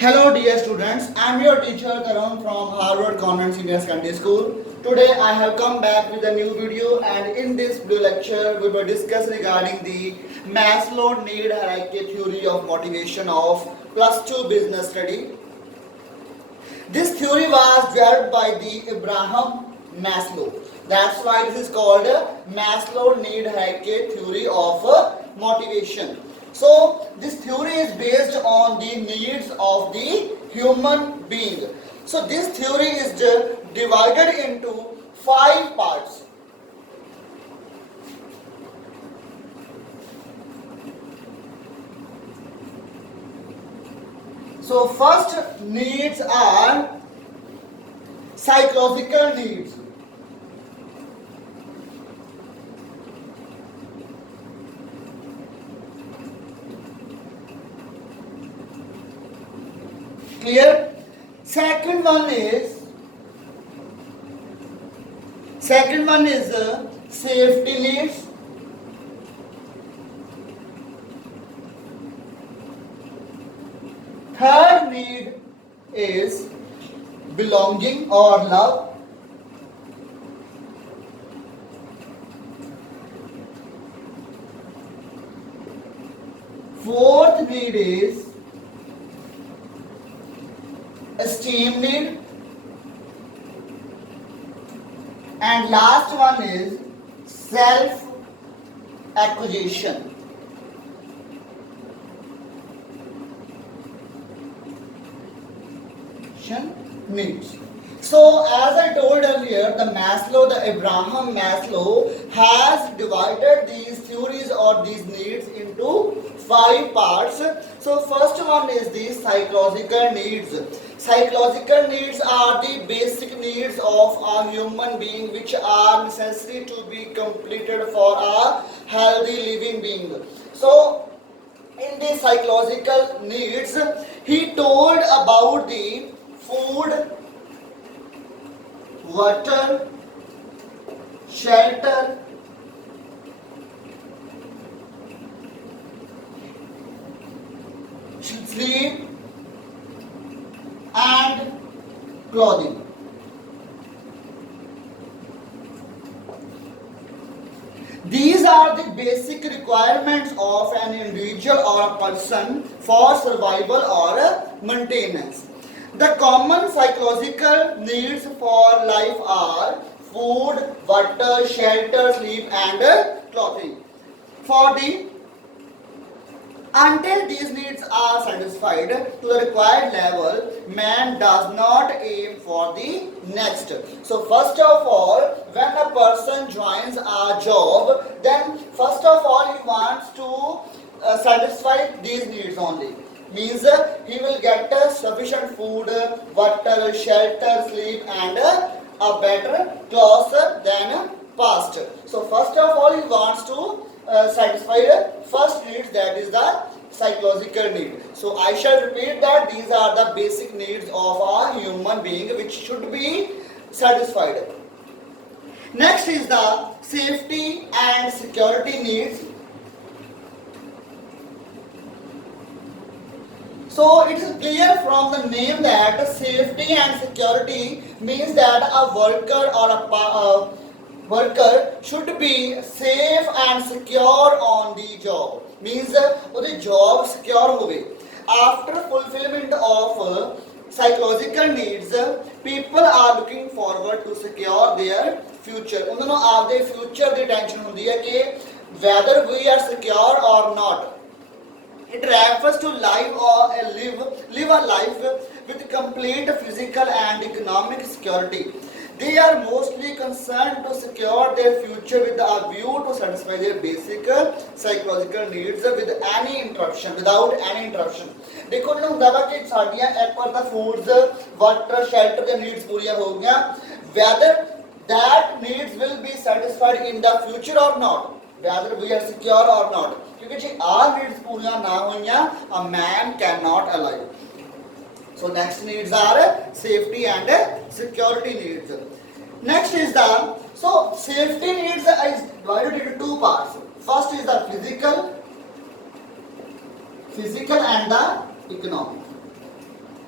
Hello dear students, I am your teacher Tarun from Harvard Convent Senior Secondary School. Today I have come back with a new video, and in this video lecture we will discuss regarding the Maslow need hierarchy theory of motivation of plus 2 business study. This theory was developed by the Abraham Maslow. That's why this is called Maslow need hierarchy theory of motivation. So this theory is based on the needs of the human being. So this theory is divided into 5 parts. So first needs are psychological needs. Clear? Second one is safety needs. Third need is belonging or love. Fourth need is esteem need, and last one is self acquisition. Needs. So as I told earlier, the Abraham Maslow has divided these theories or these needs into 5 parts. So first one is the psychological needs. Psychological needs are the basic needs of a human being which are necessary to be completed for a healthy living being. So in the psychological needs, he told about the food, water, shelter, sleep, and clothing. These are the basic requirements of an individual or a person for survival or maintenance. The common psychological needs for life are food, water, shelter, sleep, and clothing. Until these needs are satisfied to the required level, man does not aim for the next. So first of all, when a person joins a job, then first of all he wants to satisfy these needs only. Means he will get sufficient food, water, shelter, sleep, and a better clothes than past. So first of all he wants to satisfy the first needs, that is the psychological need. So I shall repeat that these are the basic needs of a human being which should be satisfied. Next is the safety and security needs. So it is clear from the name that safety and security means that a worker or a worker should be safe and secure on the job. Means the job secure होवे. After fulfillment of psychological needs, people are looking forward to secure their future. उन्होंने आपके future की tension होती है कि whether we are secure or not. It refers to live a life with complete physical and economic security. They are mostly concerned to secure their future with a view to satisfy their basic psychological needs without any interruption. देखो जो होता है कि साड़ियाँ एक बार ता foods, water, shelter के needs पूरियां हो गया. Whether that needs will be satisfied in the future or not. Whether we are secure or not. क्योंकि जी our needs पूरियां ना होइयां, a man cannot alive. So next needs are safety and security needs. Next is the safety needs is divided into 2 parts. First is the physical and the economic.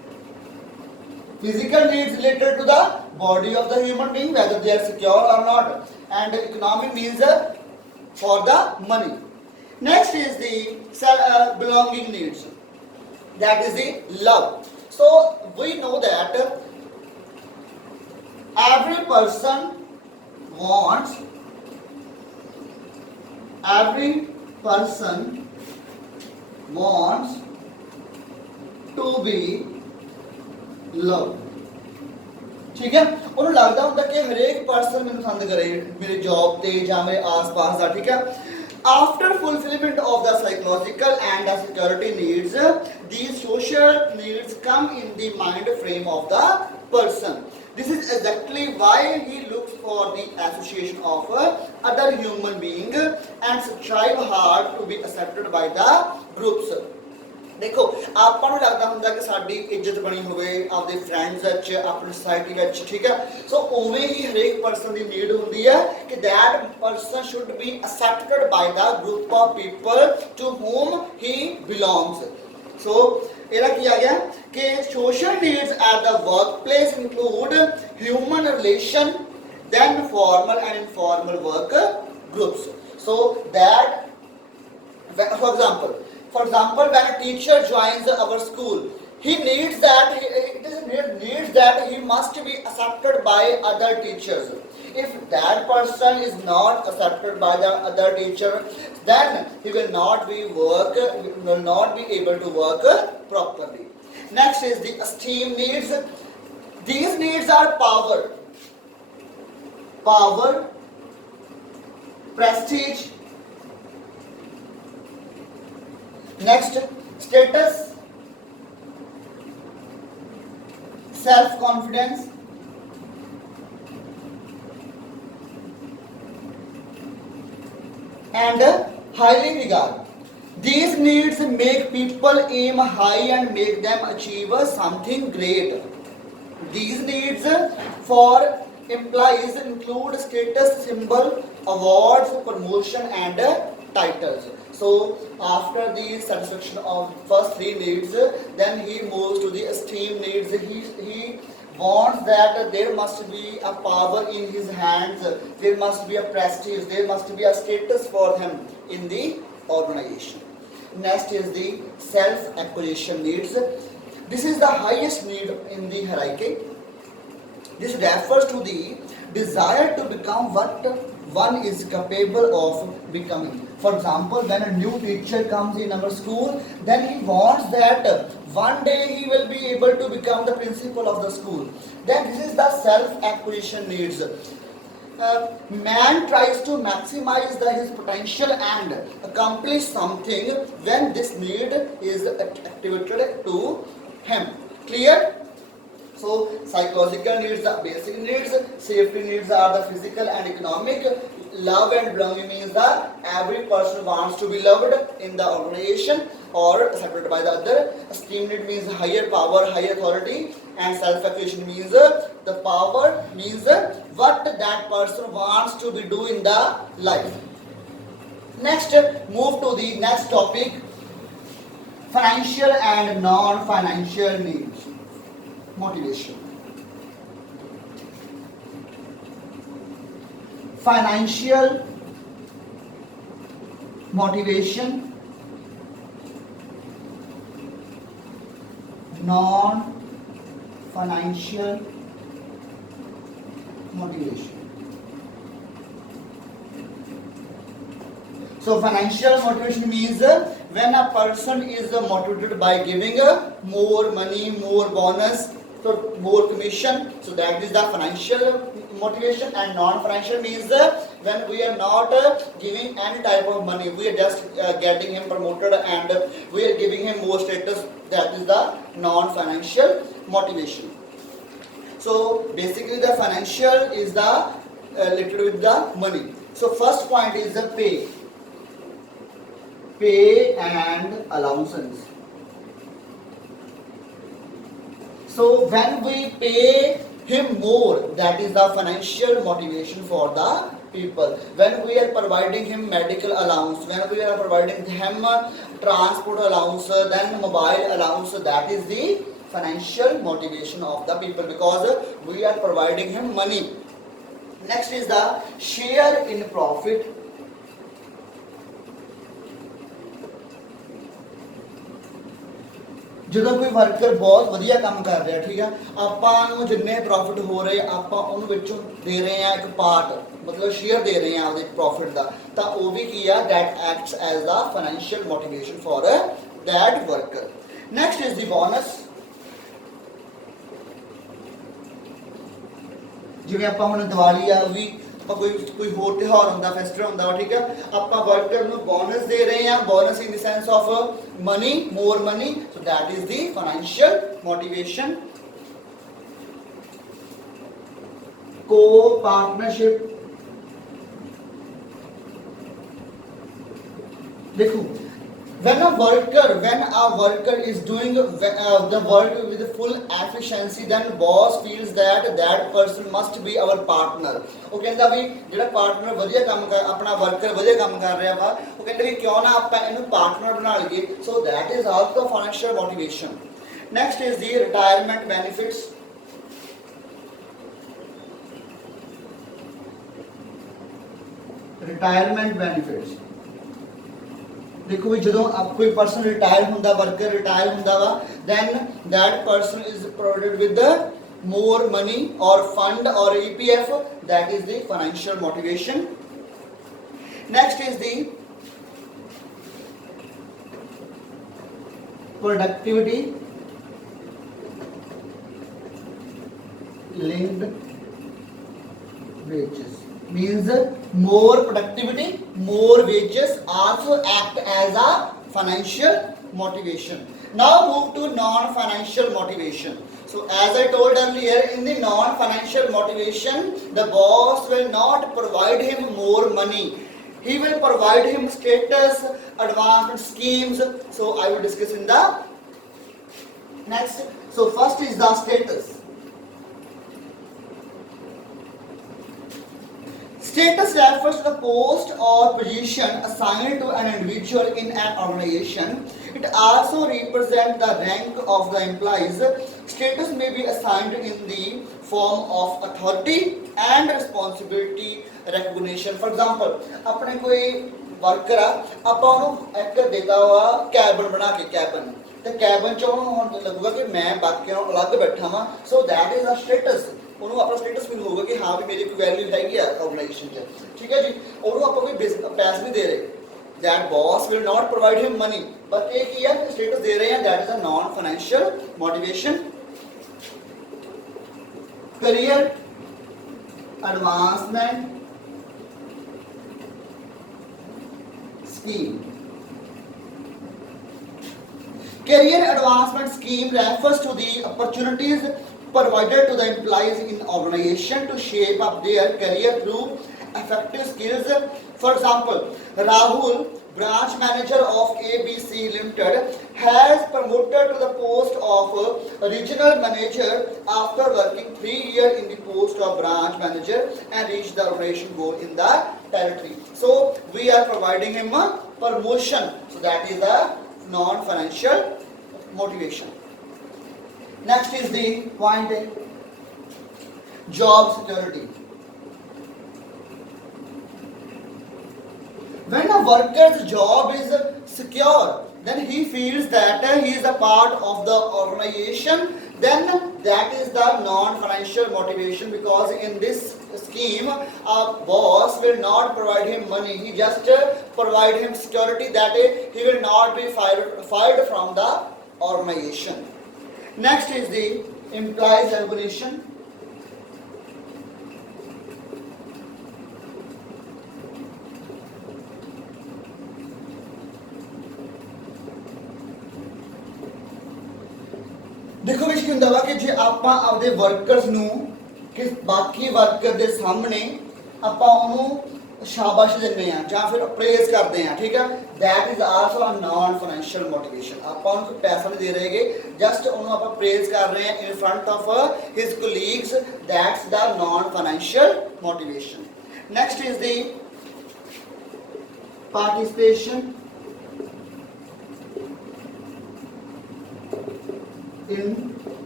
Physical needs related to the body of the human being, whether they are secure or not. And economic means for the money. Next is the belonging needs. That is the love. So we know that every person wants, every person wants to be loved. ठीक है, ਉਹਨੂੰ ਲੱਗਦਾ ਹੁੰਦਾ ਕਿ ਹਰੇਕ person ਮੈਨੂੰ ਪਸੰਦ ਕਰੇ ਮੇਰੀ ਜੌਬ ਤੇ ਜਾਂ ਮੇਰੇ ਆਸ-ਪਾਸ ਦਾ, ਠੀਕ ਹੈ. After fulfillment of the psychological and the security needs, these social needs come in the mind frame of the person. This is exactly why he looks for the association of other human being and strive hard to be accepted by the groups. ਦੇਖੋ ਆਪਾਂ ਨੂੰ ਲੱਗਦਾ ਹੁੰਦਾ ਕਿ ਸਾਡੀ ਇੱਜ਼ਤ ਬਣੀ ਹੋਵੇ ਆਪਦੇ ਫਰੈਂਡਸ ਵਿੱਚ, ਆਪਣੀ ਸੋਸਾਇਟੀ ਵਿੱਚ, ਠੀਕ ਹੈ. ਸੋ ਉਵੇਂ ਹੀ ਹਰੇਕ ਪਰਸਨ ਦੀ ਨੀਡ ਹੁੰਦੀ ਹੈ ਕਿ that person should be accepted by the group of people to whom he belongs. ਸੋ ਇਹਦਾ ਕੀ ਆ ਗਿਆ ਕਿ social needs at the workplace include human relation, then formal and informal work groups. So that, for example, when a teacher joins our school, he needs that he must be accepted by other teachers. If that person is not accepted by the other teacher, then he will not be able to work properly. Next is the esteem needs. These needs are power, prestige. Next, status, self-confidence, and highly regard. These needs make people aim high and make them achieve something great. These needs for employees include status symbol, awards, promotion, and titles. So after the satisfaction of first three needs, then he moves to the esteem needs. He wants that there must be a power in his hands, there must be a prestige, there must be a status for him in the organization. Next is the self-acquisition needs. This is the highest need in the hierarchy. This refers to the desire to become what one is capable of becoming. For example, when a new teacher comes in our school, then he wants that one day he will be able to become the principal of the school. Then this is the self-acquisition needs. Man tries to maximize his potential and accomplish something when this need is activated to him. Clear? So psychological needs are basic needs, safety needs are the physical and economic. Love and belonging means that every person wants to be loved in the organization or accepted by the other. Esteem need means higher power, higher authority, and self-acquisition means the power means what that person wants to be do in the life. Next, move to the next topic, financial and non-financial needs. Motivation. Financial motivation, non-financial motivation. So financial motivation means when a person is motivated by giving more money, more bonus, so more commission. So that is the financial motivation. And non-financial means when we are not giving any type of money, we are just getting him promoted and we are giving him more status. That is the non-financial motivation. So basically the financial is the related with the money. So first point is the pay and allowances. So when we pay him more, that is the financial motivation for the people. When we are providing him medical allowance, when we are providing him transport allowance, then mobile allowance, that is the financial motivation of the people because we are providing him money. Next is the share in profit. ਜਦੋਂ ਕੋਈ worker ਬਹੁਤ ਵਧੀਆ ਕੰਮ ਕਰ ਰਿਹਾ, ਠੀਕ ਆ, ਆਪਾਂ ਨੂੰ ਜਿੰਨੇ ਪ੍ਰੋਫਿਟ ਹੋ ਰਹੇ ਆਪਾਂ ਉਹਨੂੰ ਵਿੱਚੋਂ ਦੇ ਰਹੇ ਆ ਇੱਕ ਪਾਰਟ, ਮਤਲਬ ਸ਼ੇਅਰ ਦੇ ਰਹੇ ਆ ਆਪਦੇ ਪ੍ਰੋਫਿਟ ਦਾ, ਤਾਂ ਉਹ ਵੀ ਕੀ ਆ, that acts as the financial motivation for that worker. Next is the bonus. ਜਿਵੇਂ ਆਪਾਂ ਹੁਣ ਦੀਵਾਲੀ ਆ ਵੀ ਆਪਾਂ ਕੋਈ ਹੋਰ ਤਿਉਹਾਰ ਹੁੰਦਾ, ਫੈਸਟੀਵਲ ਹੁੰਦਾ ਵਾ, ਠੀਕ ਆ, ਆਪਾਂ ਵਰਕਰ ਨੂੰ ਬੋਨਸ ਦੇ ਰਹੇ ਆ, bonus in the sense of money, more money, so that is the financial motivation. Co-partnership. देखो, when a worker is doing the work with full efficiency, then boss feels that person must be our partner. ਉਹ ਕਹਿੰਦਾ ਵੀ ਜਿਹੜਾ partner ਵਧੀਆ ਕੰਮ ਕਰ, ਆਪਣਾ worker ਵਧੀਆ ਕੰਮ ਕਰ ਰਿਹਾ ਵਾ, ਉਹ ਕਹਿੰਦੇ ਵੀ ਕਿਉਂ ਨਾ ਆਪਾਂ ਇਹਨੂੰ ਪਾਰਟਨਰ ਬਣਾ ਲਈਏ. So that is also financial motivation. Next is the retirement benefits. Retirement benefits. देखो भी ਜਦੋਂ कोई पर्सन रिटायर ਹੁੰਦਾ, वर्कर रिटायर ਹੁੰਦਾ ਵਾ, then that person is provided with the more money or fund or EPF. That is the financial motivation. Next is the productivity linked wages. Means more productivity, more wages also act as a financial motivation. Now move to non-financial motivation. So as I told earlier, in the non-financial motivation, the boss will not provide him more money. He will provide him status, advancement schemes. So I will discuss in the next. So first is the status. Status refers to the post or position assigned to an individual in an organization. It also represents the rank of the employees. Status may be assigned in the form of authority and responsibility recognition. For example, अपने कोई worker आ, ਆਪਾਂ ਉਹਨੂੰ ਇੱਕ ਦੇਤਾ ਵਾ cabin ਬਣਾ ਕੇ, cabin ਤੇ cabin ਚ ਉਹਨੂੰ ਹੁਣ ਲੱਗੂਗਾ ਕਿ ਮੈਂ ਬਾਕੀਆਂ ਨਾਲੋਂ ਅਲੱਗ ਬੈਠਾ ਵਾਂ. So that is a status. ਉਹਨੂੰ ਆਪਣਾ ਸਟੇਟਸ ਫੀਲ ਹੋਊਗਾ ਕਿ ਹਾਂ ਵੀ ਮੇਰੀ ਕੋਈ ਵੈਲਿਊ ਹੈਗੀ ਆ ਆਰਗੇਨਾਈਜੇਸ਼ਨ 'ਚ, ਠੀਕ ਹੈ ਜੀ. ਉਹਨੂੰ ਆਪਾਂ ਕੋਈ ਪੈਸੇ ਨਹੀਂ ਦੇ ਰਹੇ. that boss will not provide him money, but ਇਹ ਕੀ ਹੈ, ਸਟੇਟਸ ਦੇ ਰਹੇ ਆ. that is a non financial motivation. career advancement scheme. Career advancement scheme refers to the opportunities provided to the employees in organization to shape up their career through effective skills. For example, Rahul, branch manager of ABC Limited, has promoted to the post of regional manager after working 3 years in the post of branch manager and reached the organization goal in the territory. So we are providing him a promotion. So that is the non-financial motivation. Next is the point A, job security. When a worker's job is secure, then he feels that he is a part of the organization. Then that is the non-financial motivation, because in this scheme, a boss will not provide him money. He just provide him security that he will not be fired from the organization. Next is the employees evaluation. देखो wish की ਹੁੰਦਾ ਵਾ ਕਿ ਜੇ ਆਪਾਂ ਆਪਦੇ workers ਨੂੰ ਕਿ ਬਾਕੀ ਵਰਕਰ ਦੇ ਸਾਹਮਣੇ ਆਪਾਂ ਉਹਨੂੰ ਸ਼ਾਬਾਸ਼ ਦਿੰਦੇ ਆ ਜਾਂ ਫਿਰ ਪ੍ਰੇਜ਼ ਕਰਦੇ ਆ, ਠੀਕ ਆ, that is also a non financial motivation. ਆਪਾਂ ਉਹਨੂੰ ਕੋਈ ਪੈਸਾ ਨਹੀਂ ਦੇ ਰਹੇਗੇ, ਜਸਟ ਉਹਨੂੰ ਆਪਾਂ ਪ੍ਰੇਜ਼ ਕਰ ਰਹੇ ਆ in front of his colleagues. That's the non financial motivation. Next is the participation in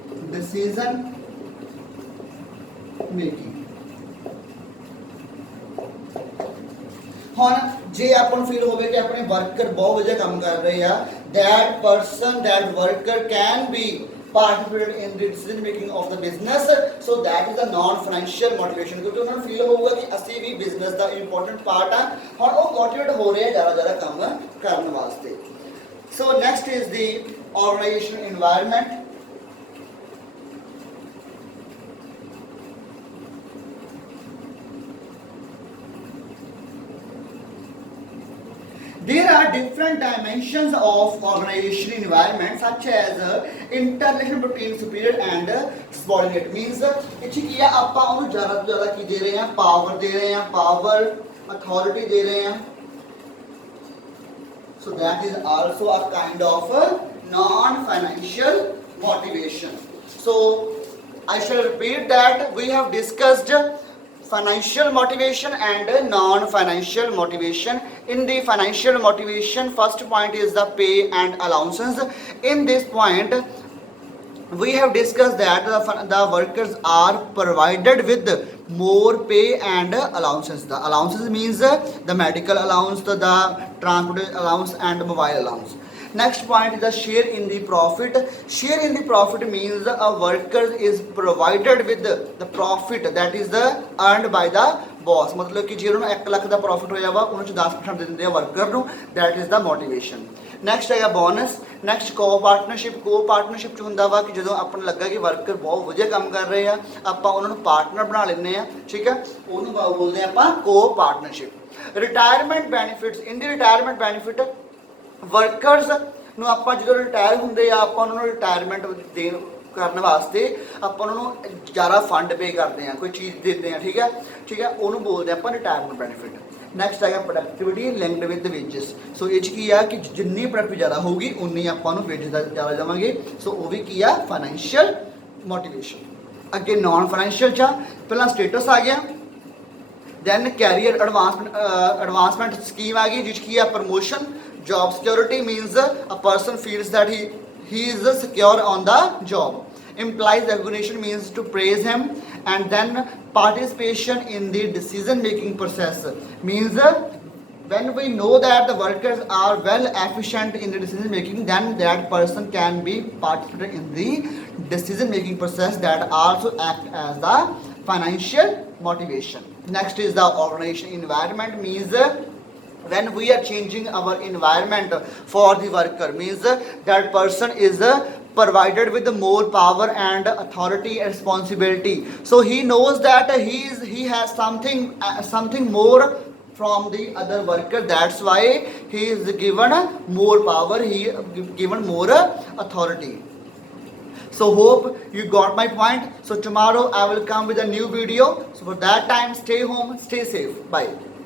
decision making। ਹੁਣ ਜੇ ਆਪਾਂ ਨੂੰ ਫੀਲ ਹੋਵੇ ਕਿ ਆਪਣੇ ਵਰਕਰ ਬਹੁਤ ਵਧੀਆ ਕੰਮ ਕਰ ਰਹੇ ਆ, that person, that worker can be participate in the decision making of the business, so that is a non financial motivation। ਕਿਉਂਕਿ ਉਹਨਾਂ ਨੂੰ ਫੀਲ ਹੋਊਗਾ ਕਿ ਅਸੀਂ ਵੀ ਬਿਜ਼ਨਸ ਦਾ ਇੰਪੋਰਟੈਂਟ ਪਾਰਟ ਆ, ਹੁਣ ਉਹ ਮੋਟੀਵੇਟ ਹੋ ਰਹੇ ਆ ਜ਼ਿਆਦਾ ਕੰਮ ਕਰਨ ਵਾਸਤੇ। So next is the organization environment। There are different dimensions of organization environment such as interaction between superior and subordinate। Means ਇਹ 'ਚ ਕੀ ਆ, ਆਪਾਂ ਉਹਨੂੰ ਜ਼ਿਆਦਾ ਤੋਂ ਜ਼ਿਆਦਾ ਕੀ ਦੇ ਰਹੇ ਹਾਂ, ਪਾਵਰ ਦੇ ਰਹੇ ਹਾਂ, ਪਾਵਰ ਅਥਾਰਟੀ ਦੇ ਰਹੇ ਹਾਂ। So that is also a kind of non-financial motivation। So I shall repeat that we have discussed financial motivation and non-financial motivation। In the financial motivation, first point is the pay and allowances। In this point we have discussed that the workers are provided with more pay and allowances। The allowances means the medical allowance, the transport allowance and mobile allowance। Next point is the share in the profit। Share in the profit means a worker is provided with the profit that is the earned by the boss। मतलब कि ਜੇ ਉਹਨਾਂ ਨੂੰ 1 ਲੱਖ ਦਾ profit ਹੋਇਆ ਵਾ, ਉਹਨਾਂ 'ਚ 10% ਦੇ ਦਿੰਦੇ ਆ ਵਰਕਰ ਨੂੰ। that is the motivation। Next ਹੈਗਾ ਬੋਨਸ। ਨੈਕਸਟ ਕੋ ਪਾਰਟਨਰਸ਼ਿਪ। ਕੋ ਪਾਰਟਨਰਸ਼ਿਪ 'ਚ ਹੁੰਦਾ ਵਾ ਕਿ ਜਦੋਂ ਆਪਾਂ ਨੂੰ ਲੱਗਾ ਕਿ ਵਰਕਰ ਬਹੁਤ ਵਧੀਆ ਕੰਮ ਕਰ ਰਹੇ ਆ, ਆਪਾਂ ਉਹਨਾਂ ਨੂੰ ਪਾਰਟਨਰ ਬਣਾ ਲੈਂਦੇ ਆ, ਠੀਕ ਹੈ, ਉਹਨੂੰ ਬੋਲਦੇ ਆ ਆਪਾਂ ਕੋ ਪਾਰਟਨਰਸ਼ਿਪ। Retirement benefits. ਇਨ ਦੀ ਰਿਟਾਇਰਮੈਂਟ ਬੈਨੀਫਿਟ ਵਰਕਰਸ ਨੂੰ ਆਪਾਂ ਜਦੋਂ ਰਿਟਾਇਰ ਹੁੰਦੇ ਆ, ਆਪਾਂ ਉਹਨਾਂ ਨੂੰ ਰਿਟਾਇਰਮੈਂਟ ਦੇਣ ਕਰਨ ਵਾਸਤੇ ਆਪਾਂ ਉਹਨਾਂ ਨੂੰ ਜ਼ਿਆਦਾ ਫੰਡ ਪੇ ਕਰਦੇ ਆ, ਕੋਈ ਚੀਜ਼ ਦਿੰਦੇ ਆ, ਠੀਕ ਹੈ, ਠੀਕ ਹੈ, ਉਹਨੂੰ ਬੋਲਦੇ ਆਪਾਂ ਰਿਟਾਇਰਮੈਂਟ ਬੈਨੀਫਿਟ। ਨੈਕਸਟ ਹੈਗਾ ਪ੍ਰੋਡਕਟਿਵਿਟੀ ਲਿੰਕਡ ਵਿਦ ਵੇਜਸ। ਸੋ ਇਹ 'ਚ ਕੀ ਆ ਕਿ ਜਿੰਨੀ ਪ੍ਰੋਡਕਟ ਜ਼ਿਆਦਾ ਹੋਊਗੀ ਉਨੀ ਆਪਾਂ ਨੂੰ ਵੇਜ ਦਾ ਜ਼ਿਆਦਾ ਦੇਵਾਂਗੇ। ਸੋ ਉਹ ਵੀ ਕੀ ਆ, ਫਾਈਨੈਂਸ਼ੀਅਲ ਮੋਟੀਵੇਸ਼ਨ। ਅੱਗੇ ਨਾਨ ਫਾਈਨੈਂਸ਼ੀਅਲ 'ਚ ਪਹਿਲਾਂ ਸਟੇਟਸ ਆ ਗਿਆ, ਦੈਨ ਕੈਰੀਅਰ ਐਡਵਾਂਸਮੈਂਟ ਸਕੀਮ ਆ ਗਈ, ਜਿਸ 'ਚ ਕੀ ਆ promotion. Job security means a person feels that he is secure on the job। Implies recognition means to praise him। And then participation in the decision making process means when we know that the workers are well efficient in the decision making, then that person can be participated in the decision making process, that also act as the financial motivation। Next is the organization environment। Means when we are changing our environment for the worker, means that person is provided with more power and authority and responsibility। So he knows that he has something more from the other worker, that's why he is given more power, he given more authority। So hope you got my point। So tomorrow I will come with a new video। So for that time, stay home, stay safe, bye।